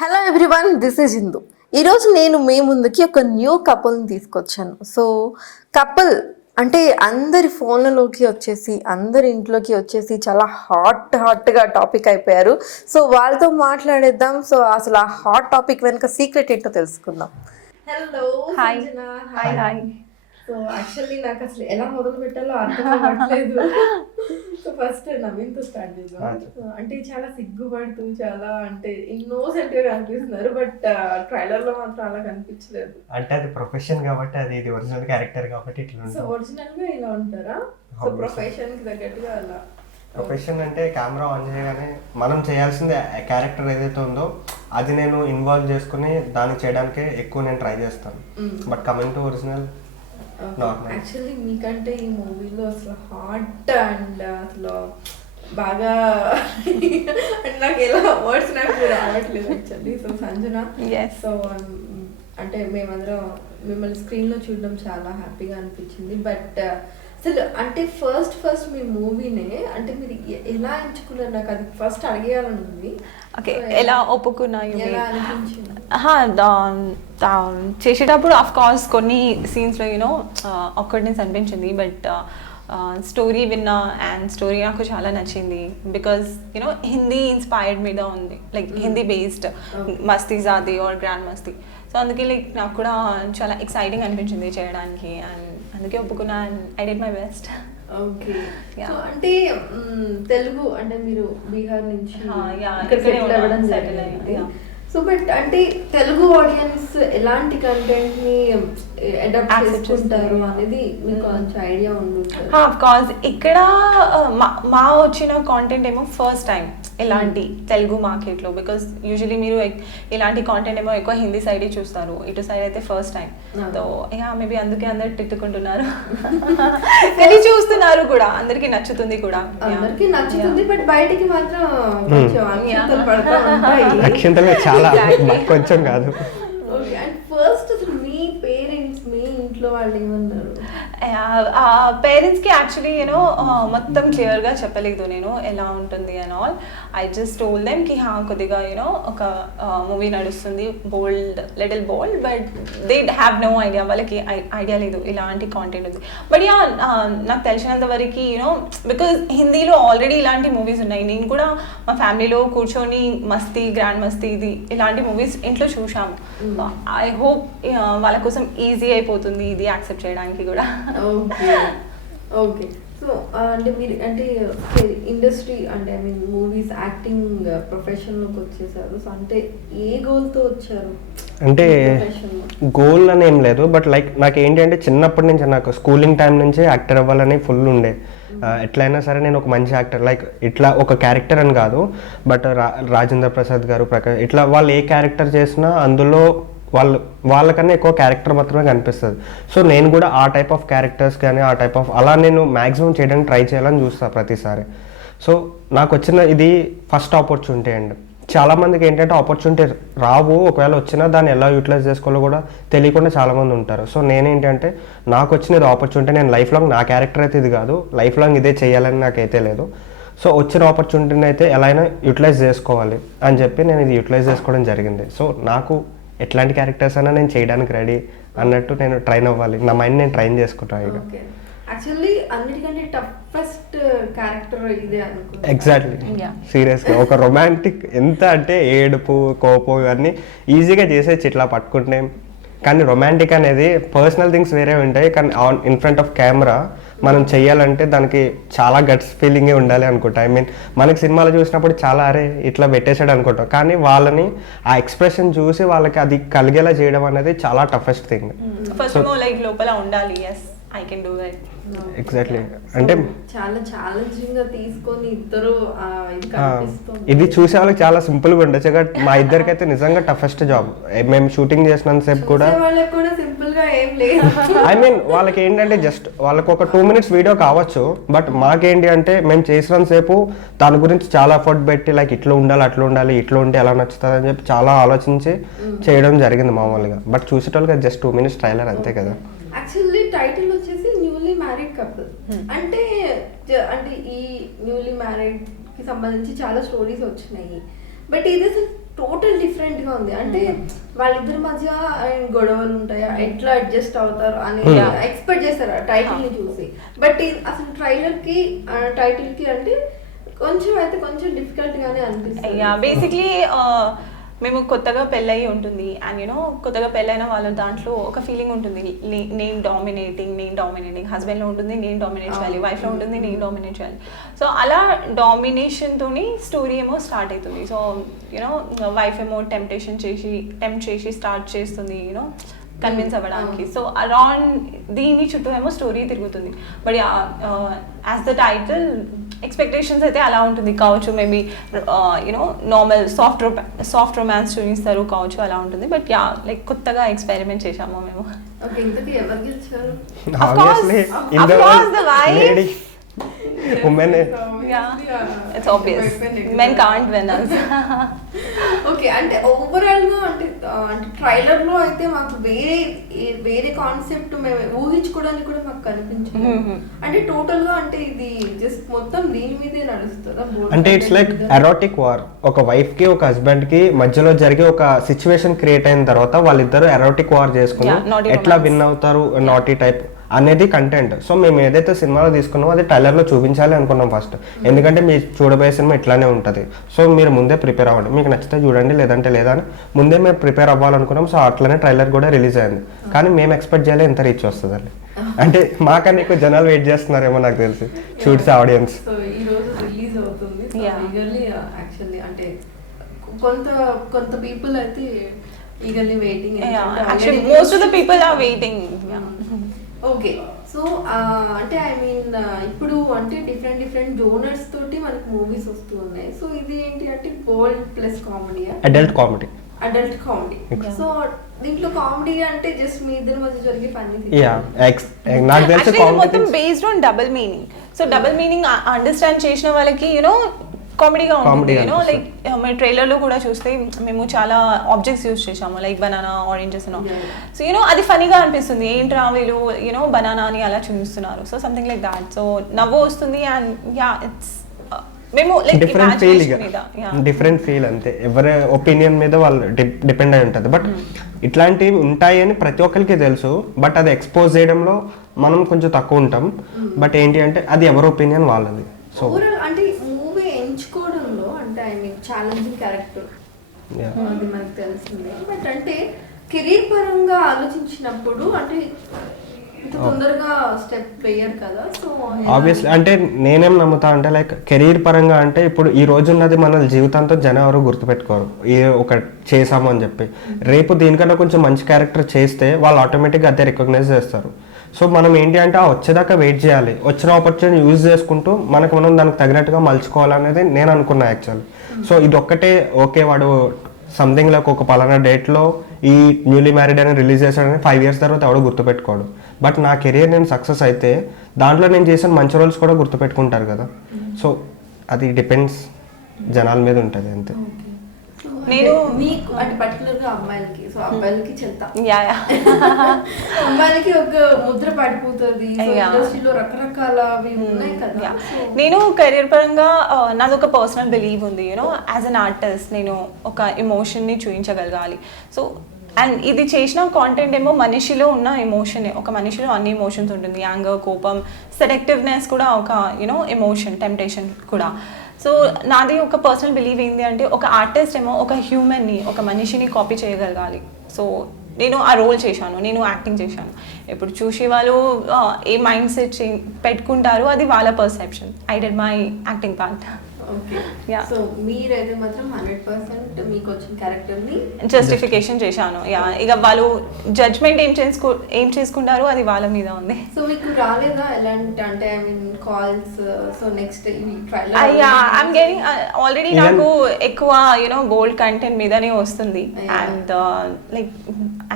Hello everyone, this is Hindu. ఈరోజు నేను మీ ముందుకి ఒక న్యూ కపుల్ని తీసుకొచ్చాను. సో కపుల్ అంటే అందరి ఫోన్లలోకి వచ్చేసి అందరి ఇంట్లోకి వచ్చేసి చాలా హాట్గా టాపిక్ అయిపోయారు. సో వాళ్ళతో మాట్లాడేద్దాం. సో అసలు ఆ హాట్ టాపిక్ వెనుక సీక్రెట్ ఏంటో తెలుసుకుందాం. Hello hi hi hi. So actually నాకు అసలు ఎలా మొదలు పెట్టాలో అర్థం అవ్వట్లేదు. సో ఫస్ట్ నవీన్తో స్టార్ట్ చేద్దాం. అంటే చాలా సిగ్గుపడుతూ చాలా అంటే ఇన్నోసెంట్ గా కనిపిస్తున్నారు, బట్ ట్రైలర్ లో మాత్రం అలా కనిపించలేదు. అంటే అది ప్రొఫెషన్ కాబట్టి, అది ఇది ఒరిజినల్ క్యారెక్టర్ కాబట్టి ఇట్లా. సో ఒరిజినల్ గా ఇలా ఉంటారా? సో ప్రొఫెషన్ కి తగ్గట్టుగా అలా. ప్రొఫెషన్ అంటే కెమెరా ఆన్ చేయగానే మనం చేయాల్సింది క్యారెక్టర్ ఏదైతే ఉందో అది నేను ఇన్వాల్వ్ చేసుకుని దాన్ని చేయడానికే ఎక్కువ నేను ట్రై చేస్తాను. But coming to original actually మీకంటే ఈ మూవీలో అసలు హాట్ అండ్ అసలు బాగా అంటే నాకు ఎలా వర్డ్స్ నాకు రావట్లేదు యాక్చువల్లీ. సో సంజన, సో అంటే మేమందరం మిమ్మల్ని స్క్రీన్లో చూడడం చాలా హ్యాపీగా అనిపించింది. బట్ అసలు అంటే ఫస్ట్ మీ మూవీనే అంటే మీరు ఎలా ఎంచుకున్నారు? నాకు అది ఫస్ట్ అడిగేయాలని ఉంది. ఓకే, ఎలా ఒప్పుకున్నా? ఎలా అనిపించింది? చేసేటప్పుడు ఆఫ్ కోర్స్ కొన్ని సీన్స్లో ఆక్వర్డ్నెస్ అనిపించింది. బట్ స్టోరీ విన్నా అండ్ స్టోరీ నాకు చాలా నచ్చింది. బికాస్ హిందీ ఇన్స్పైర్డ్ మీద ఉంది, like Hindi based Masti జాది are grand Masti. So అందుకే లైక్ నాకు కూడా చాలా ఎక్సైటింగ్ అనిపించింది చేయడానికి, అండ్ అందుకే ఒప్పుకున్నా. And I did my best. Okay, అంటే తెలుగు అంటే మీరు బీహార్ నుంచి సెటిల్ అయ్యింది. సో బట్ అంటే తెలుగు ఆడియన్స్ ఎలాంటి కంటెంట్ ని అడాప్ట్ చేసుకుంటారు అనేది మీకు కొంచెం ఐడియా ఉంటుంది. ఆఫ్ కోర్స్ ఇక్కడ మా వచ్చిన కాంటెంట్ ఏమో ఫస్ట్ టైం ఇలాంటి తెలుగు మార్కెట్లో. బికాస్ యూజువలీ మీరు ఇలాంటి కాంటెంట్ ఏమో ఎక్కువ హిందీ సైడే చూస్తారు, ఇటు సైడ్ అయితే ఫస్ట్ టైం. సో మేబీ అందుకే అందరు తిట్టుకుంటున్నారు కానీ చూస్తున్నారు కూడా, అందరికి నచ్చుతుంది కూడా. అందరికి నచ్చుతుంది, బట్ బయటికి మాత్రం కొంచెం పడతా ఉంటాయి. చాలా కొంచెం కాదు. ఓకే, అండ్ ఫస్ట్ అసలు మీ పేరెంట్స్ మీ ఇంట్లో వాళ్ళు ఏమన్నారు? పేరెంట్స్కి యాక్చువల్లీ మొత్తం క్లియర్గా చెప్పలేదు నేను ఎలా ఉంటుంది and all. I just told them కి కొద్దిగా ఒక మూవీ నడుస్తుంది, bold little bold, but they have no idea. వాళ్ళకి ఐడియా లేదు ఇలాంటి కాంటెంట్ ఉంది. బట్ నాకు తెలిసినంత వరకు బికాజ్ హిందీలో ఆల్రెడీ ఇలాంటి మూవీస్ ఉన్నాయి. నేను కూడా మా ఫ్యామిలీలో కూర్చొని మస్తీ, గ్రాండ్ మస్తీ, ఇది ఇలాంటి మూవీస్ ఇంట్లో చూసాము. ఐ హోప్ వాళ్ళ కోసం ఈజీ అయిపోతుంది ఇది యాక్సెప్ట్ చేయడానికి కూడా. Okay okay. సో అంటే మీరు అంటే ఇండస్ట్రీ అంటే ఐ మీన్ మూవీస్ యాక్టింగ్ ప్రొఫెషన్లోకి వచ్చేసారు. సో అంటే ఏ గోల్తో వచ్చారు? అంటే గోల్ అని ఏం లేదు, బట్ లైక్ నాకు ఏంటంటే చిన్నప్పటి నుంచి నాకు స్కూలింగ్ టైం నుంచి యాక్టర్ అవ్వాలని ఫుల్ ఉండే. ఎట్లయినా సరే నేను ఒక మంచి యాక్టర్, లైక్ ఇట్లా ఒక క్యారెక్టర్ అని కాదు, బట్ రాజేంద్ర ప్రసాద్ గారు, ప్రకాష్, ఇట్లా వాళ్ళు ఏ క్యారెక్టర్ చేసినా అందులో వాళ్ళకన్నా ఎక్కువ క్యారెక్టర్ మాత్రమే కనిపిస్తుంది. సో నేను కూడా ఆ టైప్ ఆఫ్ క్యారెక్టర్స్ కానీ ఆ టైప్ ఆఫ్ అలా నేను మ్యాక్సిమం చేయడానికి ట్రై చేయాలని చూస్తాను ప్రతిసారి. సో నాకు వచ్చిన ఇది ఫస్ట్ ఆపర్చునిటీ అండి. చాలామందికి ఏంటంటే ఆపర్చునిటీ రావు, ఒకవేళ వచ్చినా దాన్ని ఎలా యూటిలైజ్ చేసుకోవాలో కూడా తెలియకుండా చాలామంది ఉంటారు. సో నేనేంటంటే నాకు వచ్చినది ఆపర్చునిటీ, నేను లైఫ్ లాంగ్ నా క్యారెక్టర్ అయితే ఇది కాదు, లైఫ్ లాంగ్ ఇదే చేయాలని నాకైతే లేదు. సో వచ్చిన ఆపర్చునిటీని అయితే ఎలా అయినా యూటిలైజ్ చేసుకోవాలి అని చెప్పి నేను ఇది యూటిలైజ్ చేసుకోవడం జరిగింది. సో నాకు ఎట్లాంటి క్యారెక్టర్స్ అయినా నేను చేయడానికి రెడీ అన్నట్టు నేను ట్రైన్ అవ్వాలి, నా మైండ్ నేను ట్రైన్ చేసుకుంటాను ఇక. యాక్చువల్లీ అన్నిటికంటే టఫెస్ట్ క్యారెక్టర్ ఇదే అనుకో. ఎగ్జాక్ట్లీ, సీరియస్గా ఒక రొమాంటిక్ ఎంత అంటే ఏడుపు, కోపం ఇవన్నీ ఈజీగా చేసేసి ఇట్లా పట్టుకుంటే, కానీ రొమాంటిక్ అనేది పర్సనల్ థింగ్స్ వేరే ఉంటాయి, కానీ ఇన్ ఫ్రంట్ ఆఫ్ కెమెరా మనం చెయ్యాలంటే దానికి చాలా గట్స్ ఫీలింగే ఉండాలి అనుకుంటా. ఐ మీన్ మనకి సినిమాలో చూసినప్పుడు చాలా అరే ఇట్లా పెట్టేసాడు అనుకుంటాం, కానీ వాళ్ళని ఆ ఎక్స్ప్రెషన్ చూసి వాళ్ళకి అది కలిగేలా చేయడం అనేది చాలా టఫెస్ట్ థింగ్. లోపల ఉండాలి. ఎగ్జాక్ట్లీ, అంటే చాలా ఛాలెంజింగ్ గా తీసుకొని ఇద్దరు ఇది చూసే వాళ్ళకి చాలా సింపుల్ గా ఉండొచ్చు, బట్ మా ఇద్దరికైతే నిజంగా టఫెస్ట్ జాబ్. మేము షూటింగ్ చేసినంత సేపు కూడా సింపుల్ గా ఏం లేదు. ఐ మీన్ వాళ్ళకి ఏంటంటే జస్ట్ వాళ్ళకి ఒక 2 minutes వీడియో కావచ్చు, బట్ మాకేంటి అంటే మేము చేసినంత సేపు దాని గురించి చాలా ఎఫర్ట్ పెట్టి లైక్ ఇట్లా ఉండాలి, అట్లా ఉండాలి, ఇట్లా ఉంటే ఎలా నచ్చుతుంది అని చెప్పి చాలా ఆలోచించి చేయడం జరిగింది మామూలుగా. బట్ చూసేటోళ్ళకి జస్ట్ 2 minutes ట్రైలర్ అంతే కదా. యాక్చువల్లీ టైటిల్ వచ్చేసి న్యూలీ మ్యారీడ్ కపుల్. అంటే ఈ న్యూలీ మ్యారీడ్ కి సంబంధించి చాలా స్టోరీస్ వచ్చినాయి, బట్ ఇది టోటల్ డిఫరెంట్ గా ఉంది. అంటే వాళ్ళిద్దరి మధ్య గొడవలు ఉంటాయా, ఎట్లా అడ్జస్ట్ అవుతారు అని ఎక్స్పెక్ట్ చేస్తారు టైటిల్ ని చూసి. బట్ అసలు ట్రైలర్ కి టైటిల్ కి అంటే కొంచెం డిఫికల్ట్ గానే అనిపిస్తుంది. బేసిక్లీ మేము కొత్తగా పెళ్ళయి ఉంటుంది అండ్ యూనో కొత్తగా పెళ్ళైన వాళ్ళ దాంట్లో ఒక ఫీలింగ్ ఉంటుంది, నేను డామినేటింగ్ హస్బెండ్లో ఉంటుంది, నేను డామినేట్ చేయాలి, వైఫ్లో ఉంటుంది, నేను డామినేట్ చేయాలి. సో అలా డామినేషన్తోని స్టోరీ ఏమో స్టార్ట్ అవుతుంది. సో యూనో వైఫ్ ఏమో టెంప్ట్ చేసి స్టార్ట్ చేస్తుంది యూనో కన్విన్స్ అవ్వడానికి. సో అరౌండ్ దీని చుట్టూ ఏమో స్టోరీ తిరుగుతుంది. But as the title expectations అయితే అలా ఉంటుంది కావచ్చు, maybe you know normal soft romance చూపిస్తారు కావచ్చు, అలా ఉంటుంది. బట్ లైక్ కొత్తగా ఎక్స్పెరిమెంట్ చేశాము మేము. Women. It's obvious. Men can't win us. Okay, అంటే ఓవరాల్ గా అంటే ట్రైలర్ లో అయితే మాకు వేరే కాన్సెప్ట్ మేము ఊహించుకోవడానికి కూడా మాకు కనిపించింది. అంటే టోటల్ గా అంటే ఇది జస్ట్ మొత్తం దీని మీదే నడుస్తుందా? అంటే ఇట్స్ లైక్ ఎరోటిక్ వార్. ఒక వైఫ్ కి ఒక హస్బెండ్ కి మధ్యలో జరిగే ఒక సిచ్యువేషన్ క్రియేట్ అయిన తర్వాత వాళ్ళిద్దరు ఎరోటిక్ వార్ చేసుకుని ఎట్లా విన్ అవుతారు, నాటీ టైప్ అనేది కంటెంట్. సో మేము ఏదైతే సినిమాలో తీసుకున్నామో అది ట్రైలర్లో చూపించాలి అనుకున్నాం ఫస్ట్. ఎందుకంటే మీరు చూడబోయే సినిమా ఇట్లానే ఉంటుంది. సో మీరు ముందే ప్రిపేర్ అవ్వండి, మీకు నచ్చితే చూడండి లేదంటే లేదా అని ముందే మేము ప్రిపేర్ అవ్వాలనుకున్నాం. సో అట్లనే ట్రైలర్ కూడా రిలీజ్ అయింది. కానీ మేము ఎక్స్పెక్ట్ చేయాలి ఎంత రీచ్ వస్తుందండి. అంటే మాకన్నా ఎక్కువ జనాలు వెయిట్ చేస్తున్నారేమో నాకు తెలిసి చూడ్స్ ఆడియన్స్. సో ఈ రోజు రిలీజ్ అవుతుంది. యాక్చువల్లీ అంటే కొంత పీపుల్ అయితే eagerly waiting. Actually most of the people are waiting. Okay, so అంటే ఐ మీన్ ఇప్పుడు అంటే డిఫరెంట్ జోనర్స్ తోటి మనకి మూవీస్ వస్తూ ఉన్నాయి. సో ఇది ఏంటి అంటే bold plus comedy, adult comedy. So దీంట్లో కామెడీ అంటే జస్ట్ మీ ఇద్దరి మధ్య జరిగే పని. నాకు తెలిసి మొత్తం based on double meaning. So double meaning understand చేసిన వాళ్ళకి యూనో కామెడీగా ఉంటుంది. యూనో లైక్ మేము ట్రైలర్లో కూడా చూస్తే మేము చాలా ఆబ్జెక్ట్స్ యూజ్ చేసాము, like banana, oranges. So you know అది ఫనీగా అనిపిస్తుంది, ఏంట్రా వీళ్ళు యూనో బనానా అని అలా చూపిస్తున్నారు. So something like that. So నవ్వు వస్తుంది అండ్ ఇట్స్ మేము లైక్ డిఫరెంట్ ఫీల్ అంతే. ఎవరి ఒపీనియన్ మీద వాళ్ళు డిపెండ్ అయి ఉంటుంది. బట్ ఇట్లాంటివి ఉంటాయి అని ప్రతి ఒక్కరికి తెలుసు. బట్ అది ఎక్స్పోజ్ చేయడంలో మనం కొంచెం తక్కువ ఉంటాం. బట్ ఏంటి అంటే అది ఎవరి ఒపీనియన్ వాళ్ళది. సో అంటే మూవీ ఎంచుకోవడంలో అంటే ఐ మీన్ ఛాలెంజింగ్ క్యారెక్టర్ అది మనకు తెలిసిందే. బట్ అంటే కెరీర్ పరంగా ఆలోచించినప్పుడు అంటే తొందరగా స్టెప్ వేయరు కదా. సో ఆబ్వియస్లీ అంటే నేనేం నమ్ముతా అంటే లైక్ కెరీర్ పరంగా అంటే ఇప్పుడు ఈ రోజు ఉన్నది మన జీవితంతో జనం ఎవరు గుర్తుపెట్టుకోరు ఏ ఒక చేసాము అని చెప్పి. రేపు దీనికన్నా కొంచెం మంచి క్యారెక్టర్ చేస్తే వాళ్ళు ఆటోమేటిక్గా అదే రికగ్నైజ్ చేస్తారు. సో మనం ఏంటి అంటే వచ్చేదాకా వెయిట్ చేయాలి, వచ్చిన ఆపర్చునిటీ యూజ్ చేసుకుంటూ మనం దానికి తగినట్టుగా మలుచుకోవాలనేది నేను అనుకున్నా యాక్చువల్. సో ఇది ఒక్కటే ఓకే వాడు సంథింగ్ లైక్ ఒక పలానా డేట్లో ఈ న్యూలీ మ్యారీడ్ అని రిలీజ్ చేశాడని 5 years తర్వాత ఎవడో గుర్తుపెట్టుకోడు. బట్ నా కెరియర్ నేను సక్సెస్ అయితే దాంట్లో నేను చేసిన మంచి రోల్స్ కూడా గుర్తుపెట్టుకుంటారు కదా. సో అది డిపెండ్స్, జనాల మీద ఉంటుంది అంతే. నేను మీకు అంటే పర్టికులర్ గా అమ్మాయిలకి, సో అబ్బాయిలకి చెల్తా అమ్మాయిలకి ఒక ముద్ర పడిపోతుంది. ఇండస్ట్రీలో రకరకాలవి ఉన్నాయి కదా. నేను కెరీర్ పరంగా నాది ఒక పర్సనల్ బిలీవ్ ఉంది. యూనో యాజ్ అన్ ఆర్టిస్ట్ నేను ఒక ఎమోషన్ని చూపించగలగాలి. సో అండ్ ఇది చేసిన కాంటెంట్ ఏమో మనిషిలో ఉన్న ఎమోషన్, ఒక మనిషిలో అన్ని ఎమోషన్స్ ఉంటుంది, యాంగర్, కోపం, సెడక్టివ్నెస్ కూడా ఒక యూనో ఎమోషన్, టెంప్టేషన్ కూడా. సో నాది ఒక పర్సనల్ బిలీవ్ ఏంటి అంటే ఒక ఆర్టిస్ట్ ఏమో ఒక హ్యూమన్ని, ఒక మనిషిని కాపీ చేయగలగాలి. సో నేను ఆ రోల్ చేశాను, నేను యాక్టింగ్ చేశాను. ఇప్పుడు చూసి వాళ్ళు ఏ మైండ్ సెట్ పెట్టుకుంటారో అది వాళ్ళ perception. I did my acting part. So మీరైతే మాత్రం 100% మీకు వచ్చిన క్యారెక్టర్ని జస్టిఫికేషన్ చేశాను. ఇక వాళ్ళు జడ్జ్మెంట్ ఏం చేసుకుంటారో అది వాళ్ళ మీద ఉంది. సో మీకు రాలేదా ఎలాంటి అంటే I mean calls? So next I'm getting already నాకు ఎక్కువ యూనో బోల్డ్ కంటెంట్ మీదనే వస్తుంది. అండ్ లైక్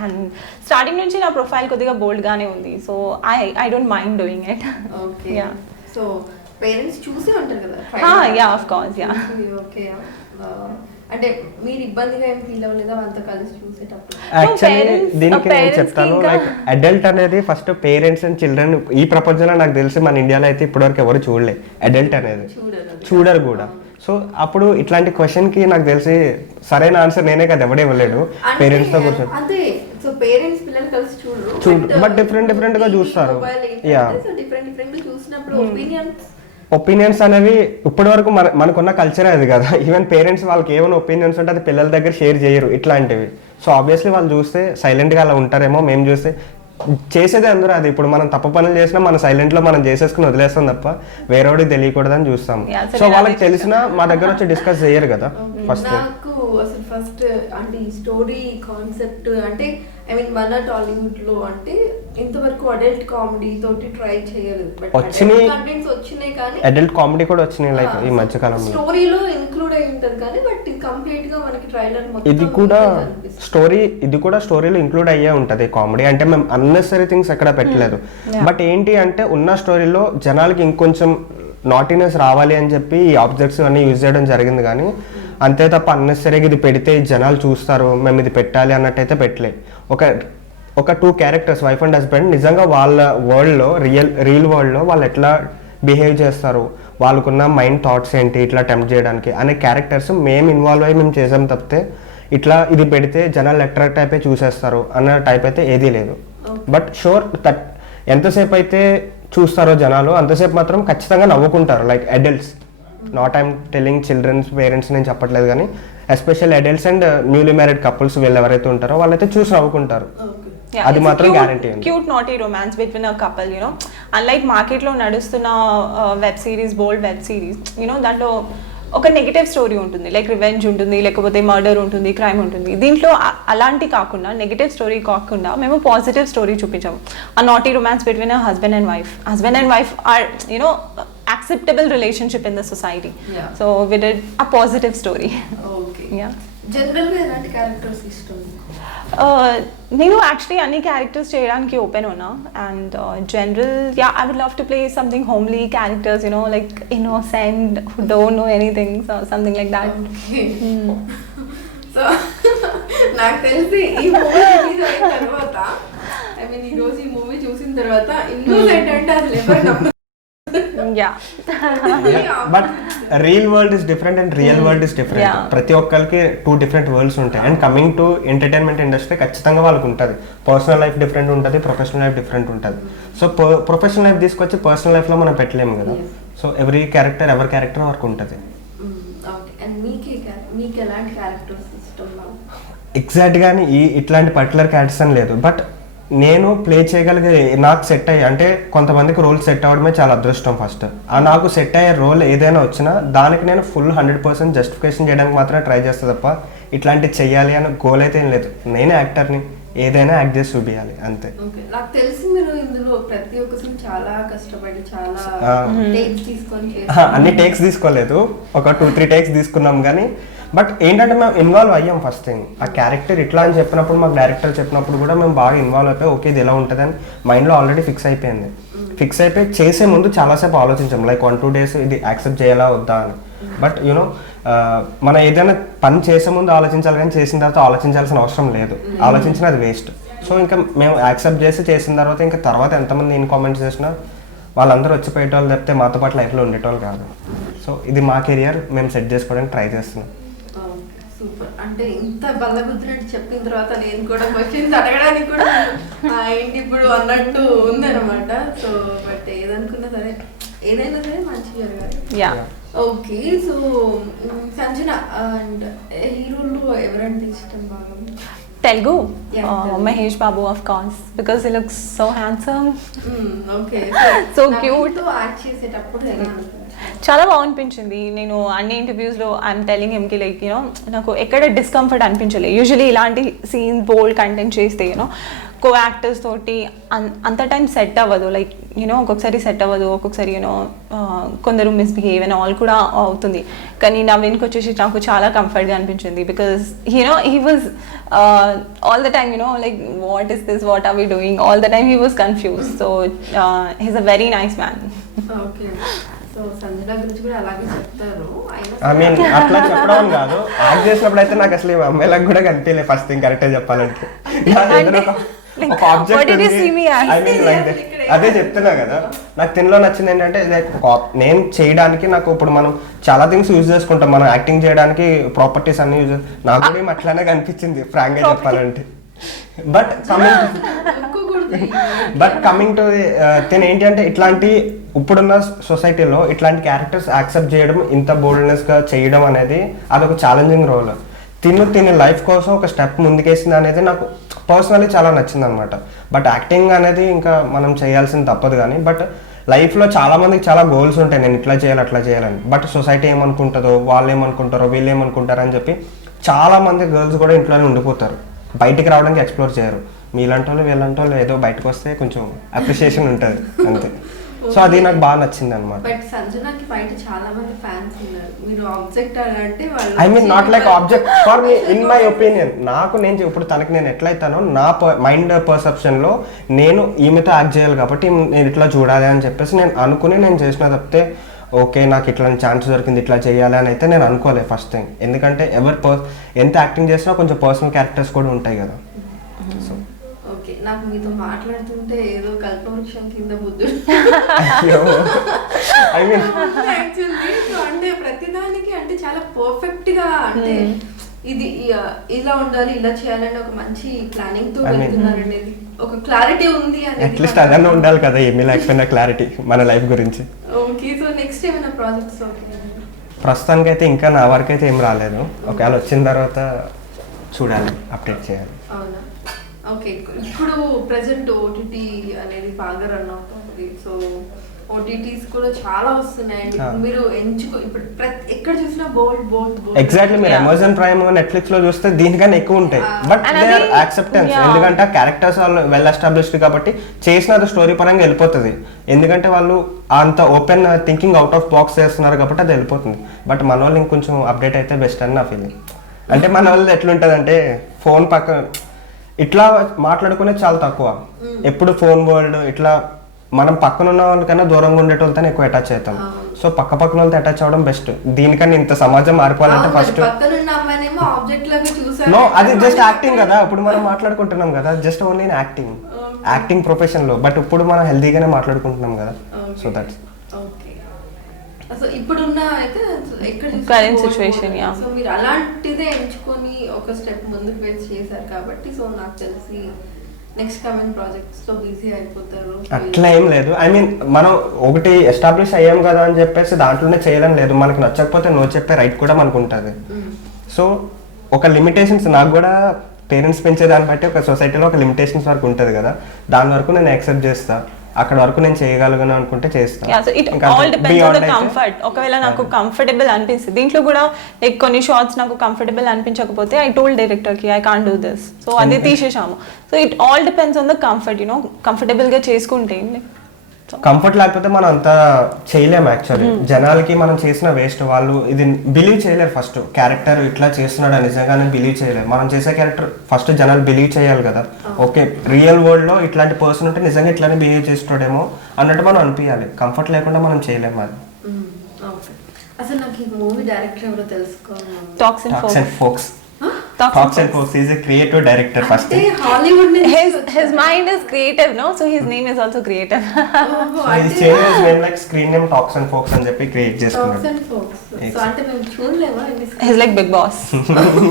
అండ్ స్టార్టింగ్ నుంచి నా ప్రొఫైల్ కొద్దిగా బోల్డ్ గానే ఉంది. So I don't mind doing it. Okay, so parents చూసే ఉంటారు కదా. Of course. ఓకే, అంటే మీరు ఇబ్బందిగా ఏం ఫీల్ అవ్వలేదా వాళ్ళతో కలిసి చూసేటప్పుడు? యాక్చువల్లీ దీనికి నేను చెప్తాను, లైక్ అడల్ట్ అనేది ఫస్ట్ పేరెంట్స్ అండ్ చిల్డ్రన్ ఈ ప్రపంచంలో నాకు తెలిసి మన ఇండియాలో అయితే ఇప్పటివరకు ఎవరు చూడలే. అడల్ట్ అనేది చూడరు కూడా. సో అప్పుడు ఇట్లాంటి క్వశ్చన్కి నాకు తెలిసి సరైన ఆన్సర్ నేనే కదా ఎవడే ఇవ్వలేడు పేరెంట్స్తో కూర్చొని. అంతే. సో పేరెంట్స్ పిల్లలు కలిసి బట్ డిఫరెంట్ గా చూస్తారు. డిఫరెంట్ చూసినప్పుడు ఒపీనియన్స్ అనేవి ఇప్పటి వరకు మనకున్న కల్చరే అది కదా. ఈవెన్ పేరెంట్స్ వాళ్ళకి ఏమైనా ఒపీనియన్స్ ఉంటే అది పిల్లల దగ్గర షేర్ చేయరు ఇట్లాంటివి. సో ఆబ్వియస్లీ వాళ్ళు చూస్తే సైలెంట్గా అలా ఉంటారేమో, మేము చూస్తే చేసేదే అందరూ అది. ఇప్పుడు మనం తప్పు పనులు చేసినా మన సైలెంట్లో మనం చేసేసుకుని వదిలేస్తాం తప్ప వేరేవాడికి తెలియకూడదని చూస్తాం. సో వాళ్ళకి తెలిసినా మా దగ్గర వచ్చి డిస్కస్ చేయరు కదా. ఫస్ట్ నాకు అసలు ఫస్ట్ అంటే ఈ స్టోరీ కాన్సెప్ట్ అంటే ఐ మీన్ మన టాలీవుడ్ లో అంటే ఇంతవరకు అడల్ట్ కామెడీ తోటి ట్రై చేయలేదు. వచ్చినాయి కానీ అడల్ట్ కామెడీ కూడా వచ్చినాయి లైక్ ఈ మధ్య కాలంలో. స్టోరీలో ఇంక్లూడ్ అయి ఉంటది కానీ బట్ కంప్లీట్ గా మనకి ట్రైలర్ ఇది కూడా స్టోరీలో ఇంక్లూడ్ అయ్యే ఉంటది కామెడీ. అంటే మేము అన్నెసరీ థింగ్స్ ఎక్కడ పెట్టలేదు. బట్ ఏంటి అంటే ఉన్న స్టోరీలో జనాలకి ఇంకొంచెం నాటినెస్ రావాలి అని చెప్పి ఈ ఆబ్జెక్ట్స్ అన్ని యూజ్ చేయడం జరిగింది. కానీ అంతే తప్ప అన్నెసరీగా ఇది పెడితే జనాలు చూస్తారు మేము ఇది పెట్టాలి అన్నట్టయితే పెట్టలే. ఒక 2 క్యారెక్టర్స్ వైఫ్ అండ్ హస్బెండ్ నిజంగా వాళ్ళ వరల్డ్లో రియల్ వరల్డ్లో వాళ్ళు ఎట్లా బిహేవ్ చేస్తారు, వాళ్ళకున్న మైండ్ థాట్స్ ఏంటి ఇట్లా టెంప్ట్ చేయడానికి అనే క్యారెక్టర్స్ మేము ఇన్వాల్వ్ అయ్యి మేము చేసాం తప్పితే ఇట్లా ఇది పెడితే జనాలు అట్రాక్ట్ అయిపోయి చూసేస్తారు అన్న టైప్ అయితే ఏదీ లేదు. బట్ షూర్ ఎంతసేపు అయితే చూస్తారో జనాలు అంతసేపు మాత్రం ఖచ్చితంగా నవ్వుకుంటారు. Like adults, not I'm telling childrens parents నేను చెప్పట్లేదు, కానీ especial adults and newly married couples వీళ్ళు ఎవరైతే ఉంటారో వాళ్ళైతే చూసి నవ్వుకుంటారు. అది మాత్రం guarantee. Cute naughty romance between a couple, you know. Unlike మార్కెట్లో నడుస్తున్న web series, bold web series, you know, దాంట్లో ఒక నెగిటివ్ స్టోరీ ఉంటుంది, లైక్ రివెంజ్ ఉంటుంది, లేకపోతే మర్డర్ ఉంటుంది, క్రైమ్ ఉంటుంది. దీంట్లో అలాంటి కాకుండా, నెగిటివ్ స్టోరీ కాకుండా మేము పాజిటివ్ స్టోరీ చూపించాము. ఆ naughty romance between a husband and wife or, you know, acceptable relationship in the society. So we did a positive story. Okay. Yeah. Generally elanti characters ishtam? నేను actually అన్ని characters చేయడానికి open ఉన్నా. And general I would love to play something homely characters, you know, like innocent who don't know anything, so something like that. So నాకు తెలిసి ఈ movie release అయిన తర్వాత, I mean ఈ రోజు ఈ మూవీ చూసిన తర్వాత ఇన్నోసెంట్ అంటే అసలు ఎవరు నమ్మరు. But real world is different and real world is different. ప్రతి ఒక్కరికి 2 డిఫరెంట్ వరల్డ్స్ ఉంటాయి. And coming to entertainment industry ఖచ్చితంగా వాళ్ళకి ఉంటుంది. పర్సనల్ లైఫ్ డిఫరెంట్ ఉంటుంది, ప్రొఫెషనల్ లైఫ్ డిఫరెంట్ ఉంటుంది. సో ప్రొఫెషనల్ లైఫ్ తీసుకొచ్చి పర్సనల్ లైఫ్లో మనం పెట్టలేము కదా. సో ఎవరి క్యారెక్టర్ వరకు ఉంటుంది. ఎగ్జాక్ట్గానే ఇట్లాంటి పర్టికులర్ క్యారెక్టర్స్ అని లేదు. బట్ నేను ప్లే చేయగలిగే నాకు సెట్ అయ్యి, అంటే కొంతమందికి రోల్ సెట్ అవ్వడమే చాలా అదృష్టం ఫస్ట్. ఆ నాకు సెట్ అయ్యే రోల్ ఏదైనా వచ్చినా దానికి నేను ఫుల్ 100% జస్టిఫికేషన్ చేయడానికి మాత్రమే ట్రై చేస్తా తప్ప ఇట్లాంటివి చెయ్యాలి అని గోల్ అయితే ఏం లేదు. నేనే యాక్టర్ని, ఏదైనా యాక్ట్ చేసి చూపించాలి అంతే. నాకు తెలిసి మీరు ఇందులో ప్రతి ఒక్కసారి చాలా కష్టపడి చాలా టేక్స్ తీసుకొని, అన్ని టేక్స్ తీసుకోలేదు, ఒక 2-3 టేక్స్ తీసుకున్నాం. కానీ బట్ ఏంటంటే మేము ఇన్వాల్వ్ అయ్యాం. ఫస్ట్ థింగ్ ఆ క్యారెక్టర్ ఇట్లా అని చెప్పినప్పుడు, మాకు డైరెక్టర్ చెప్పినప్పుడు కూడా మేము బాగా ఇన్వాల్వ్ అయిపోయి ఓకే ఇది ఎలా ఉంటుంది అని మైండ్లో ఆల్రెడీ ఫిక్స్ అయిపోయి చేసే ముందు చాలాసేపు ఆలోచించాం. లైక్ 1-2 days ఇది యాక్సెప్ట్ చేయాలా వద్దా అని. బట్ యూనో మనం ఏదైనా పని చేసే ముందు ఆలోచించాలి, కానీ చేసిన తర్వాత ఆలోచించాల్సిన అవసరం లేదు. ఆలోచించిన అది వేస్ట్. సో ఇంకా మేము యాక్సెప్ట్ చేసిన తర్వాత ఎంతమంది ఇన్ కామెంట్స్ చేసినా వాళ్ళందరూ వచ్చిపోయేటోళ్ళు తప్పితే మాతో పాటు లైఫ్లో ఉండేటోళ్ళు కాదు. సో ఇది మా కెరియర్, మేము సెట్ చేసుకోవడానికి ట్రై చేస్తున్నాం. సూపర్. అంటే ఇంత బల్లగుద్దినట్టు చెప్పిన తర్వాత నేను కూడా క్వశ్చన్స్ అడగడానికి కూడా ఏంటి ఇప్పుడు అన్నట్టు ఉందన్నమాట. సో బట్ ఏదనుకున్నా సరే, ఏదైనా సరే మంచి జరగాలి. ఓకే. సో సంజన అండ్ హీరోల్లో ఎవరంటే ఇష్టం బాగా? Telugu? Mahesh Babu, of course, because he looks so handsome. Okay. So cute. Act చేసేటప్పుడు ఎలా అనిపించింది? చాలా బాగా అనిపించింది. నేను అన్ని ఇంటర్వ్యూస్లో ఐఎమ్ టెలింగ్ హిమ్కి లైక్ యూనో నాకు ఎక్కడ డిస్కంఫర్ట్ అనిపించలేదు. యూజువలీ ఇలాంటి సీన్స్ బోల్డ్ కంటెంట్ చేస్తే యూనో కో యాక్టర్స్ తోటి అంత టైం సెట్ అవ్వదు. లైక్ యూనో ఒక్కొక్కసారి సెట్ అవ్వదు, ఒక్కొక్కసారి యూనో కొందరు మిస్బిహేవ్ అండ్ ఆల్ కూడా అవుతుంది. కానీ నవీన్కి వచ్చేసి నాకు చాలా కంఫర్ట్గా అనిపించింది. Because you know he was all the time you know like what is this, what are we doing, all the time he was confuse. So he's a very nice man. Okay. So Sanjana గురించి కూడా అలాగే చెప్తారు. ఐ మీన్ అట్లా చెప్పడం కాదు, act చేసినప్పుడు అయితే నాకు అసలు అమ్మాయిలకు కూడా కనిపించలేదు ఫస్ట్ థింగ్ కరెక్ట్గా చెప్పాలంటే. Like, ఒక object what did you see me as? I mean like అదే చెప్తున్నా కదా, నాకు తినలో నచ్చింది ఏంటంటే లైక్ నేను చేయడానికి నాకు ఇప్పుడు మనం చాలా థింగ్స్ యూజ్ చేసుకుంటాం, మనం యాక్టింగ్ చేయడానికి ప్రాపర్టీస్ అన్ని యూజ్, నాకు కూడా ఏం అట్లానే కనిపించింది ఫ్రాంక్ గా చెప్పాలంటే. బట్ కమింగ్ టు తిన ఏంటి అంటే ఇట్లాంటి ఇప్పుడున్న సొసైటీలో ఇట్లాంటి క్యారెక్టర్స్ యాక్సెప్ట్ చేయడం, ఇంత బోల్డ్నెస్గా చేయడం అనేది అదొక ఛాలెంజింగ్ రోల్. తిని లైఫ్ కోసం ఒక స్టెప్ ముందుకేసింది అనేది నాకు పర్సనలీ చాలా నచ్చింది అనమాట. బట్ యాక్టింగ్ అనేది ఇంకా మనం చేయాల్సింది తప్పదు కానీ, బట్ లైఫ్లో చాలా మందికి చాలా గోల్స్ ఉంటాయి, నేను ఇట్లా చేయాలి అట్లా చేయాలని. బట్ సొసైటీ ఏమనుకుంటుందో, వాళ్ళు ఏమనుకుంటారో, వీళ్ళు ఏమనుకుంటారో అని చెప్పి చాలా మంది గర్ల్స్ కూడా ఇంట్లోనే ఉండిపోతారు, బయటికి రావడానికి ఎక్స్ప్లోర్ చేయరు. మీలాంటి వాళ్ళు వీళ్ళంటి వాళ్ళు ఏదో బయటకు వస్తే కొంచెం అప్రిషియేషన్ ఉంటుంది అంతే. సో అది నాకు బాగా నచ్చింది అనమాట. బట్ సంజనాకి బయట చాలా మంది ఫ్యాన్స్ ఉన్నారు, మీరు ఆబ్జెక్ట్ అంటే వాళ్ళు I mean not like object for me, in my opinion. నాకు నేను ఇప్పుడు తనకి నేను ఎట్లయితానో నా మైండ్ పర్సెప్షన్లో నేను ఈమెతో యాక్ట్ చేయాలి కాబట్టి నేను ఇట్లా చూడాలి అని చెప్పేసి నేను అనుకుని నేను చేసిన తప్పితే ఓకే నాకు ఇట్లాంటి ఛాన్స్ దొరికింది ఇట్లా చేయాలి అని అయితే నేను అనుకోలేదు ఫస్ట్ థింగ్. ఎందుకంటే ఎంత యాక్టింగ్ చేసినా కొంచెం పర్సనల్ క్యారెక్టర్స్ కూడా ఉంటాయి కదా. సో ఓకే, నాకు మీతో మాట్లాడుతుంటే ఏదో కల్పవృక్షం కింద బుద్ధుడు ఐ మీన్ యాక్చువల్లీ. అంటే ప్రతిదానికి అంటే చాలా పర్ఫెక్ట్ గా అంటే ఇది ఇలా ఉండాలి ఇలా చేయాలని ఒక మంచి ప్లానింగ్ తో వెళ్తున్నారు అనేది, ఒక క్లారిటీ ఉంది అనేది. అట్లీస్ట్ అదన్నా ఉండాలి కదా, ఏమీ లేకపోయినా క్లారిటీ మన లైఫ్ గురించి. ఓకే, సో నెక్స్ట్ ఏమైనా ప్రాజెక్ట్స్? ఓకే, ప్రస్తుతానికి అయితే ఇంకా నా వరకు అయితే ఏం రాలేదు, ఒకవేళ వచ్చిన తర్వాత చూడాలి, అప్డేట్ చేయాలి. అవునా, ఓకే. ఇప్పుడు ప్రెసెంట్ ఓటీటీ అనేది బాగా రన్ అవుతుంది, సో ఓటీటీస్ కూడా చాలా వస్తున్నాయండి. మీరు ఇప్పుడు ఎక్కడ చూసినా బోల్డ్. ఎగ్జాక్ట్లీ, మీరు అమెజాన్ ప్రైమ్ నెట్ఫ్లిక్స్ లో చూస్తే దీనికన్నా ఎక్కువ ఉంటాయి. బట్ దే ఆర్ యాక్సెప్టెన్స్, ఎందుకంటే క్యారెక్టర్స్ వాళ్ళు వెల్ ఎస్టాబ్లిష్డ్ కాబట్టి చేసిన అది స్టోరీ పరంగా వెళ్ళిపోతుంది. ఎందుకంటే వాళ్ళు అంత open thinking out of box చేస్తున్నారు కాబట్టి అది వెళ్ళిపోతుంది. బట్ మన వాళ్ళు ఇంకొంచెం అప్డేట్ అయితే బెస్ట్ అని నా ఫీలింగ్. అంటే మన వాళ్ళు ఎట్లుంటుంది అంటే ఫోన్ పక్క ఇట్లా మాట్లాడుకునేది చాలా తక్కువ, ఎప్పుడు ఫోన్ వరల్డ్ ఇట్లా మనం పక్కన ఉన్న వాళ్ళకన్నా దూరంగా ఉండేటోళ్ళతో ఎక్కువ అటాచ్ అవుతాం. సో పక్క వాళ్ళతో అటాచ్ అవ్వడం బెస్ట్. దీనికన్నా ఇంత సమాజం మారిపోవాలంటే ఫస్ట్ నో, అది జస్ట్ యాక్టింగ్ కదా, ఇప్పుడు మనం మాట్లాడుకుంటున్నాం కదా, జస్ట్ ఓన్లీ యాక్టింగ్ ప్రొఫెషన్ లో. బట్ ఇప్పుడు మనం హెల్తీగానే మాట్లాడుకుంటున్నాం కదా, సో దట్స్ సో ఇప్పుడున్న అయితే కరెంట్ సిచువేషన్. సో మీరు అలాంటిదే ఎంచుకొని ఒక స్టెప్ ముందుకు వెళ్ళి చేశారు కాబట్టి, సో నాకు తెలిసి నెక్స్ట్ కమింగ్ ప్రాజెక్ట్స్ లో బిజీ అయిపోతారు. అట్లా ఏం లేదు, ఐ మీన్ మనం ఒకటి ఎస్టాబ్లిష్ అయ్యాం కదా అని చెప్పేసి దాంట్లోనే చేయడం లేదు. మనకి నచ్చకపోతే నో చెప్పే రైట్ కూడా మనకు ఉంటుంది. సో ఒక లిమిటేషన్స్, నాకు కూడా పేరెంట్స్ పెంచేదాన్ని బట్టి ఒక సొసైటీలో ఒక లిమిటేషన్స్ వరకు ఉంటుంది కదా, దాని వరకు నేను యాక్సెప్ట్ చేస్తా. అక్కడ వరకు నేను చేయగలను అనుకుంటే చేస్తాను. It all depends on the comfort. ఒకవేళ నాకు కంఫర్టబుల్ అనిపిస్తుంది దీంట్లో కూడా, లైక్ కొన్ని షార్ట్స్ నాకు కంఫర్టబుల్ అనిపించకపోతే ఐ టోల్డ్ డైరెక్టర్ కి I can't do this, so అది తీసేసాము. So it all depends on the comfort, comfortable గా చేసుకుంటే. కంఫర్ట్ లేకపోతే మనం అంతా చేయలేము యాక్చువల్లీ. జనాలకి మనం చేసిన వేస్ట్, వాళ్ళు ఇది బిలీవ్ చేయలేరు. ఫస్ట్ క్యారెక్టర్ ఇట్లా చేస్తున్నాడు నిజంగానే బిలీవ్ చేయలేరు. మనం చేసే క్యారెక్టర్ ఫస్ట్ జనాలు బిలీవ్ చేయాలి కదా, ఓకే రియల్ వరల్డ్ లో ఇట్లాంటి పర్సన్ ఉంటే నిజంగా ఇట్లానే బిహేవ్ చేస్తున్నాడేమో అన్నట్టు మనం అనిపించాలి. కంఫర్ట్ లేకుండా మనం చేయలేము అది. అసలు నాకు ఈ మూవీ డైరెక్టర్ ఎవరో తెలుసుకోవాలి. Talks and folks. Talks and Folks, he is a creative director first. Hollywood his mind is creative, no? So his name is also creative. So he changed his name like screen name Talks and Folks అని చెప్పి create చేసుకున్నాడు. Talks and Folks. So అంటే మేము చూడలేవా? He's like Big Boss.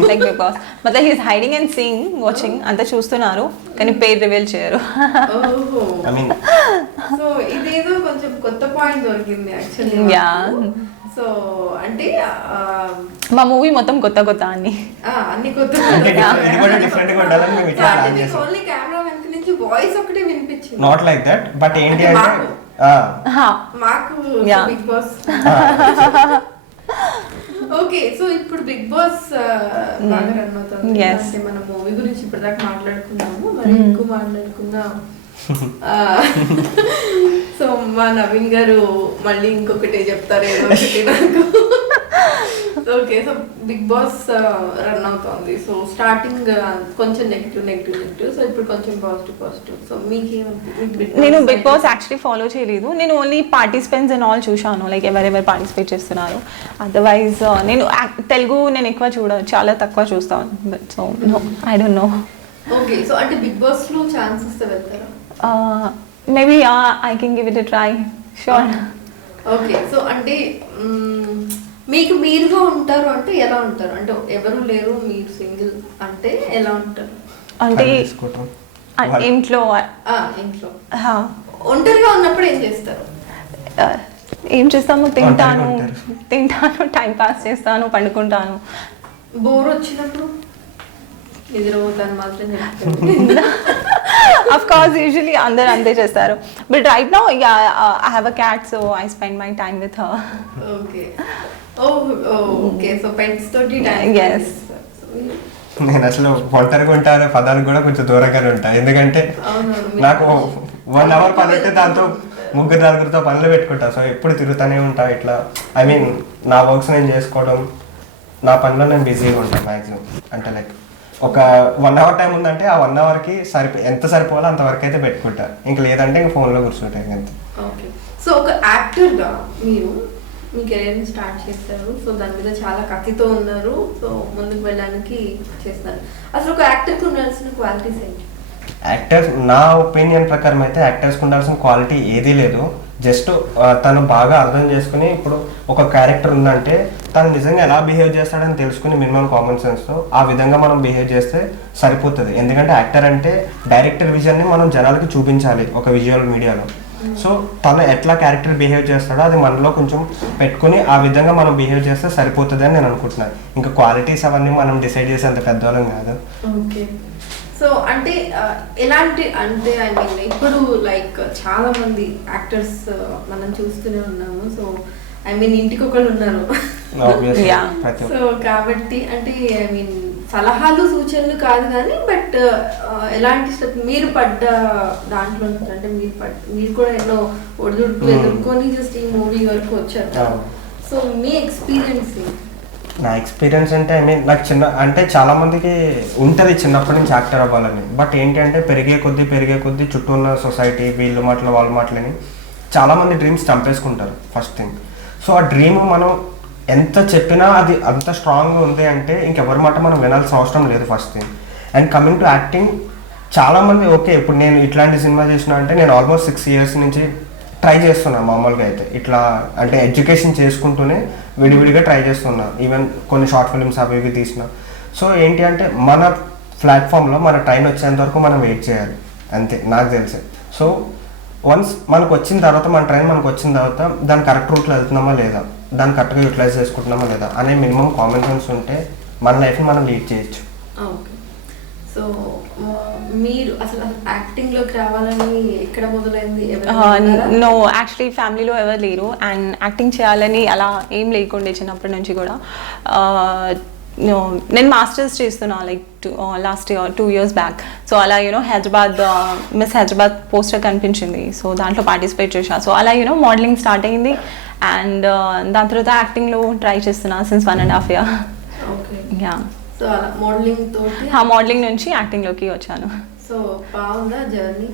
Like Big Boss. But he's hiding and seeing, watching. అంతా చూస్తున్నారు కానీ పేరు reveal చేయరు. I mean, సో ఇదేదో కొంచెం కొత్త పాయింట్ దొరికింది యాక్చువల్లీ. సో అంటే మా మూవీ మొత్తం కొత్త అన్ని కొత్త. ఇది కూడా డిఫరెంట్ గా ఉండాలని మేము ఇట్లా ప్లాన్ చేసాం. ఓన్లీ కెమెరా వెనక నుంచి వాయిస్ ఒకటే వినిపించింది. నాట్ లైక్ దట్, బట్ ఏంటి అంటే మాకు బిగ్ బాస్. ఓకే, సో ఇప్పుడు బిగ్ బాస్ బాగా రన్ అవుతుంది. అంటే మన మూవీ గురించి ఇప్పటిదాకా మాట్లాడుకున్నాము, మరి ఎక్కువ మాట్లాడుకుందాం. సో మా నవీన్ గారు మళ్ళీ ఇంకొకటి చెప్తారు ఏదో ఒకటి నాకు. Okay, so Bigg Boss run అవుతుంది. సో స్టార్టింగ్ కొంచెం నెగిటివ్, సో ఇప్పుడు కొంచెం పాజిటివ్. సో నేను బిగ్ బాస్ యాక్చువల్లీ ఫాలో చేయలేదు. నేను ఓన్లీ పార్టిసిపెంట్స్ అండ్ ఆల్ చూశాను, లైక్ ఎవరెవరు పార్టిసిపేట్ చేస్తున్నారు. అదర్వైజ్ నేను తెలుగు నేను ఎక్కువ చాలా తక్కువ చూస్తాను. So I don't know. Okay, so అంటే బిగ్ బాస్ లో ఛాన్స్ వస్తే వెళ్తారా? Maybe I can give it a try, sure. Okay, so అంటే మీకు మీరుగా ఉంటారు అంటే ఎలా ఉంటారు? అంటే ఎవరు లేరు, మీరు సింగిల్ అంటే ఎలా ఉంటారు? అంటే తీసుకోవటం ఇంట్లో ఇంట్లో ఒంటరిగా ఉన్నప్పుడు ఏం చేస్తారు? ఏం చేస్తాము, తింటాను ఉంటారు. టైం పాస్ చేస్తాను, పండుకుంటాను. బోర్ వచ్చినప్పుడు నిద్రపోతాను మాత్రం చెప్తాను. Of course, usually అందరు అంతే చేస్తారు. But right now, yeah, I have a cat, so I spend my time with her. Okay, okay, so pets తోటి టైం. Yes. నేను అసలు ఒంటరిగా ఉంటాను పదాలకు కూడా కొంచెం దూరంగానే ఉంటాను. ఎందుకంటే నాకు 1 hour పని ఉంటే దాంతో 3-4 పనులు పెట్టుకుంటా. సో ఎప్పుడు తిరుగుతూనే ఉంటా ఇట్లా. ఐ మీన్ నా వర్క్స్ నేను చేసుకోవడం, నా పనిలో నేను బిజీగా ఉంటాను మ్యాక్సిమం. అంటే లైక్ ఒక 1 hour టైం ఉందంటే ఆ 1 hourకి ఎంత సరిపోవాలో అంతవరకు అయితే పెట్టుకుంటా. ఇంక లేదంటే ఇంక ఫోన్లో కూర్చుంటాను అంతే. ఓకే, సో ఒక యాక్టర్గా మీరు మీ కెరీర్ని స్టార్ట్ చేస్తారు. సో దాని మీద చాలా కత్తితో ఉన్నారు. సో ముందుకు వెళ్ళడానికి చేస్తారు. అసలు ఒక యాక్టర్కి ఉండాల్సిన క్వాలిటీస్ ఏంటి? యాక్టర్స్, నా ఒపీనియన్ ప్రకారం అయితే యాక్టర్స్కి ఉండాల్సిన క్వాలిటీ ఏదీ లేదు. జస్ట్ తను బాగా అర్థం చేసుకుని, ఇప్పుడు ఒక క్యారెక్టర్ ఉందంటే తను నిజంగా ఎలా బిహేవ్ చేస్తాడని తెలుసుకుని మినిమం కామన్ సెన్స్తో ఆ విధంగా మనం బిహేవ్ చేస్తే సరిపోతుంది. ఎందుకంటే యాక్టర్ అంటే డైరెక్టర్ విజన్ని మనం జనాలకి చూపించాలి ఒక విజువల్ మీడియాలో. సో తను ఎట్లా క్యారెక్టర్ బిహేవ్ చేస్తాడో అది మనలో కొంచెం పెట్టుకుని ఆ విధంగా మనం బిహేవ్ చేస్తే సరిపోతుంది అని నేను అనుకుంటున్నాను. ఇంకా క్వాలిటీస్ అవన్నీ మనం డిసైడ్ చేసే అంత పెద్దవాళ్ళం కాదు. ఓకే, సో అంటే ఎలాంటి అంటే ఐ మీన్ ఇప్పుడు లైక్ చాలా మంది యాక్టర్స్ మనం చూస్తూనే ఉన్నాము. సో ఐ మీన్ ఇంటికి ఒకళ్ళు ఉన్నారు. సో కాబట్టి అంటే ఐ మీన్ సలహాలు సూచనలు కాదు కానీ బట్ ఎలాంటి స్టెప్ మీరు పడ్డ దాంట్లో అంటే మీరు కూడా ఎన్నో ఒడిదుడుకులు ఎదుర్కొని జస్ట్ ఈ మూవీ వరకు వచ్చారు. సో మీ ఎక్స్పీరియన్స్? నా ఎక్స్పీరియన్స్ అంటే ఐ మీన్ నాకు అంటే చాలా మందికి ఉంటుంది చిన్నప్పటి నుంచి యాక్టర్ అవ్వాలని. బట్ ఏంటంటే పెరిగే కొద్దీ చుట్టూ ఉన్న సొసైటీ వీళ్ళు మాటలు వాళ్ళ మాటలని చాలామంది డ్రీమ్స్ చంపేసుకుంటారు ఫస్ట్ థింగ్. సో ఆ డ్రీమ్ మనం ఎంత చెప్పినా అది అంత స్ట్రాంగ్గా ఉంది అంటే ఇంకెవరి మాట మనం వినాల్సిన అవసరం లేదు first thing. And coming to acting, చాలామంది ఓకే ఇప్పుడు నేను ఇట్లాంటి సినిమా చేసిన అంటే నేను ఆల్మోస్ట్ 6 years నుంచి ట్రై చేస్తున్నా. మామూలుగా అయితే ఇట్లా అంటే ఎడ్యుకేషన్ చేసుకుంటూనే విడివిడిగా ట్రై చేస్తున్నా. ఈవెన్ కొన్ని షార్ట్ ఫిల్మ్స్ అవి ఇవి తీసిన. సో ఏంటి అంటే మన ప్లాట్ఫామ్లో మన ట్రైన్ వచ్చేంత వరకు మనం వెయిట్ చేయాలి అంతే నాకు తెలిసే. సో వన్స్ మనకు వచ్చిన తర్వాత మన ట్రైన్ మనకు వచ్చిన తర్వాత దాన్ని కరెక్ట్ రూట్లో వెళ్తున్నామా లేదా, దాన్ని కరెక్ట్గా యూటిలైజ్ చేసుకుంటున్నామా లేదా అనే మినిమం కామన్ సెన్స్ ఉంటే మన లైఫ్ని మనం లీడ్ చేయొచ్చు. ఓకే, సో మీరు అసలు యాక్టింగ్లోకి రావాలని ఎక్కడ మొదలైంది? నో, యాక్చువల్లీ ఫ్యామిలీలో ఎవరు లేరు అండ్ యాక్టింగ్ చేయాలని అలా ఏం లేకుండే చిన్నప్పటి నుంచి కూడా. నేను మాస్టర్స్ చేస్తున్నా like last year 2 years back. So అలా హైదరాబాద్ మిస్ హైదరాబాద్ పోస్టర్ కనిపించింది. సో దాంట్లో పార్టిసిపేట్ చేసా. సో అలా మోడలింగ్ స్టార్ట్ అయింది అండ్ దాని తర్వాత యాక్టింగ్లో ట్రై చేస్తున్నా సిన్స్ 1.5 years. యా, సో అలా మోడలింగ్ తోటి మోడలింగ్ నుంచి యాక్టింగ్లోకి వచ్చాను. సో బాగుందా జర్నీ?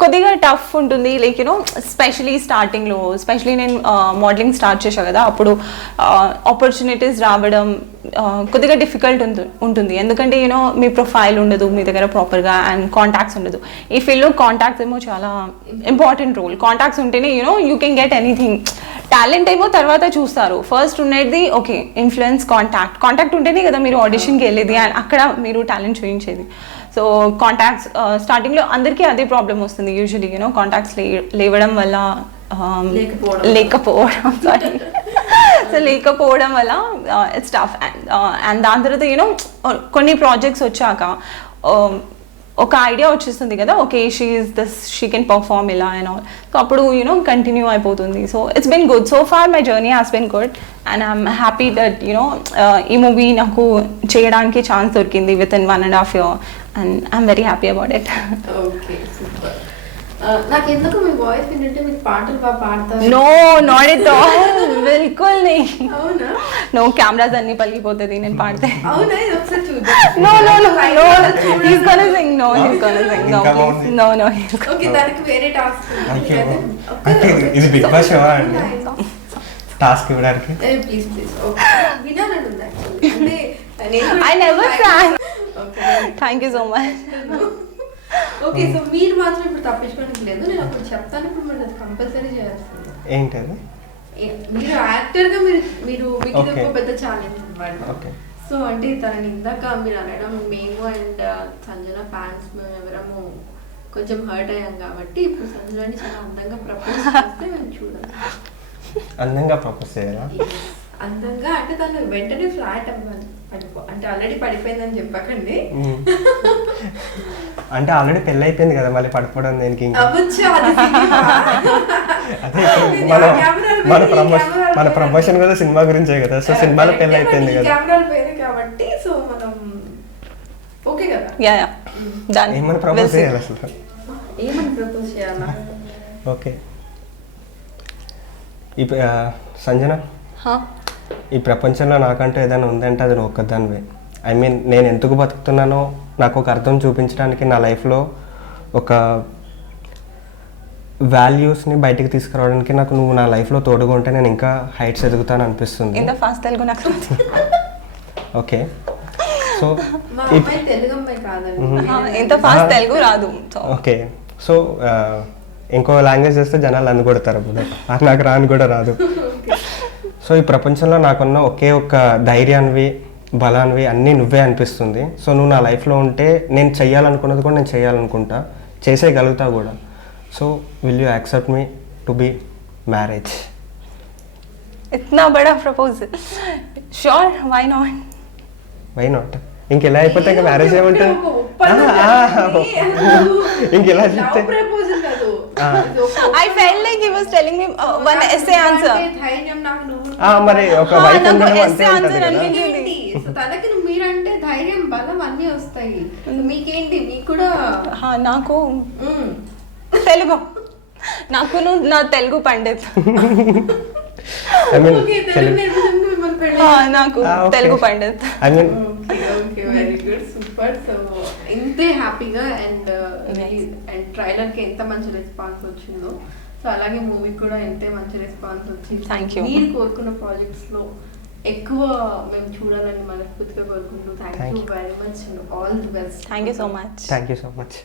కొద్దిగా టఫ్ ఉంటుంది లైక్ స్పెషలీ స్టార్టింగ్లో. స్పెషలీ నేను మోడలింగ్ స్టార్ట్ చేశాను కదా, అప్పుడు ఆపర్చునిటీస్ రావడం కొద్దిగా డిఫికల్ట్ ఉంటుంది. ఎందుకంటే మీ ప్రొఫైల్ ఉండదు మీ దగ్గర ప్రాపర్గా అండ్ కాంటాక్ట్స్ ఉండదు. ఈ ఫీల్డ్లో కాంటాక్ట్స్ ఏమో చాలా ఇంపార్టెంట్ రోల్. కాంటాక్ట్స్ ఉంటేనే you can get anything. Talent ఏమో తర్వాత చూస్తారు. ఫస్ట్ ఉండేది ఓకే ఇన్ఫ్లుయెన్స్, కాంటాక్ట్ ఉంటేనే కదా మీరు ఆడిషన్కి వెళ్ళేది అండ్ అక్కడ మీరు టాలెంట్ చూపించేది. సో కాంటాక్ట్స్ స్టార్టింగ్లో అందరికీ అదే ప్రాబ్లం వస్తుంది యూజువలీ కాంటాక్ట్స్ లేవడం వల్ల లేకపోవడం సో లేకపోవడం వల్ల ఇట్స్ టఫ్. అండ్ దాని తర్వాత కొన్ని ప్రాజెక్ట్స్ వచ్చాక ఒక ఐడియా వచ్చేస్తుంది కదా, ఓకే షీ కెన్ పర్ఫార్మ్ ఇలా అండ్ ఆల్. సో అప్పుడు కంటిన్యూ అయిపోతుంది. So it's bin good so far. My journey has bin good and I'm happy that ఈ మూవీ నాకు చేయడానికి ఛాన్స్ దొరికింది with in 1.5 years and I'm very happy about it. Okay, super. నాకు ఎందుకు మీ voice వింటుంటే మీరు పాటలు బాగా పాడతారు. నో, నాట్ ఎట్ ఆల్, బిల్కుల్ నీ. అవునా? నో, కెమెరాస్ అన్ని పలిగిపోతుంది నేను పాడితే. అవునా? ఇది ఒకసారి చూద్దాం. No no no no, he's gonna sing. No, he's gonna sing. No, please. No, no. Okay, దానికి వేరే టాస్క్ అంటే ఇది బిగ్ బాస్ షో అండి, టాస్క్ ఇవ్వడానికి. ప్లీజ్ ఓకే, వినాలని ఉంది యాక్చువల్లీ. అంటే I never sang. Okay, thank you so much. Okay, so మీరు మాత్రం ఇప్పుడు తప్పించుకోవడానికి లేదు, నేను ఒకటి చెప్తాను, ఇప్పుడు మీరు అది కంపల్సరీ చేయాల్సింది. ఏంటది? మీరు యాక్టర్ గా మీరు మీకు ఇది Okay. ఒక పెద్ద ఛాలెంజ్ అనమాట. ఓకే. సో అంటే తనని ఇందాక మీరు అనడం మేము అండ్ సంజన ఫ్యాన్స్ మేము ఎవరము కొంచెం హర్ట్ అయ్యాం కాబట్టి ఇప్పుడు సంజనాని చాలా అందంగా ప్రపోజ్ చేస్తే మేము చూడాలి. అందంగా ప్రపోజ్ చేయాలా? అందంగా అంటే తను వెంటనే ఫ్లాట్ అవ్వాలి, అంటే ఆల్రెడీ పడిపోయిందని చెప్పకండి. అంటే ఆల్రెడీ పెళ్ళి అయిపోయింది కదా, మళ్ళీ పడిపోవడం దేనికి? ఇంకా అవ్వచ్చు, అది సినిమా. అదే మన ప్రమోషన్ కూడా సినిమా గురించే కదా, సో సినిమాలో పెళ్ళి అయిపోయింది కదా. కెమెరాలు పోయింది కాబట్టి సో మనం ఓకే కదా. Yeah yeah done. ఏమని ప్రపోజ్ చేయాలి అసలు? ఏమని ప్రపోజ్ చేయాలా? ఓకే. సంజన, ఈ ప్రపంచంలో నాకంటూ ఏదైనా ఉందంటే అది నువ్వు ఒక్కదానివే. ఐ మీన్ నేను ఎందుకు బతుకుతున్నానో నాకు ఒక అర్థం చూపించడానికి నా లైఫ్లో ఒక వాల్యూస్ని బయటికి తీసుకురావడానికి నాకు నువ్వు నా లైఫ్లో తోడుగా ఉంటే నేను ఇంకా హైట్స్ ఎదుగుతాను అనిపిస్తుంది. ఇంత ఫాస్ట్ తెలుగు నాకు రాదు. ఓకే. సో మా అమ్మాయి తెలుగు అమ్మాయి కాదండి. ఇంత ఫాస్ట్ తెలుగు రాదు. ఓకే. సో ఇంకో లాంగ్వేజ్ చేస్తే జనాలు అనుకొడతారు, అది నాకు రాని కూడా రాదు. సో ఈ ప్రపంచంలో నాకున్న ఒకే ఒక్క ధైర్యాన్వి బలాన్వి అన్నీ నువ్వే అనిపిస్తుంది. సో నువ్వు నా లైఫ్లో ఉంటే నేను చెయ్యాలనుకున్నది కూడా నేను చేయాలనుకుంటా, చేసేయగలుగుతా కూడా. So will you accept me to be marriage? ఇట్నా బడా proposal. Sure, why not? Why not? ఇంకెలా అయిపోతే ఇంకా మ్యారేజ్ ఏమంటుంది? ఇంకెలా చెప్తే I felt like he was telling me one essay answer. మరి ఒక వైఫ్ నాకు ఉండడం essay అంతే answer ఉంటుంది కదా. అనిపించింది. తనకి మీరంటే ధైర్యం బలం అన్నీ వస్తాయి, మీకేంటి మీకు కూడా. నాకు తెలుగు, నాకు నువ్వు నా తెలుగు పండిత్. ఐ మీన్ నాకు Telugu Pandit. I mean very good, super. So ఇంతే హ్యాపీగా అండ్ ట్రైలర్ కి ఎంత మంచి రెస్పాన్స్ వచ్చిందో, సో అలాగే మూవీ కూడా ఎంతే మంచి రెస్పాన్స్ వచ్చింది. Thank you. మీరు కోరుకున్న ప్రాజెక్ట్స్ లో ఎక్కువ మేము చూడాలని మనస్ఫూర్తిగా కోరుకుంటూ thank you very much and all the best. Thank you so much. Thank you so much.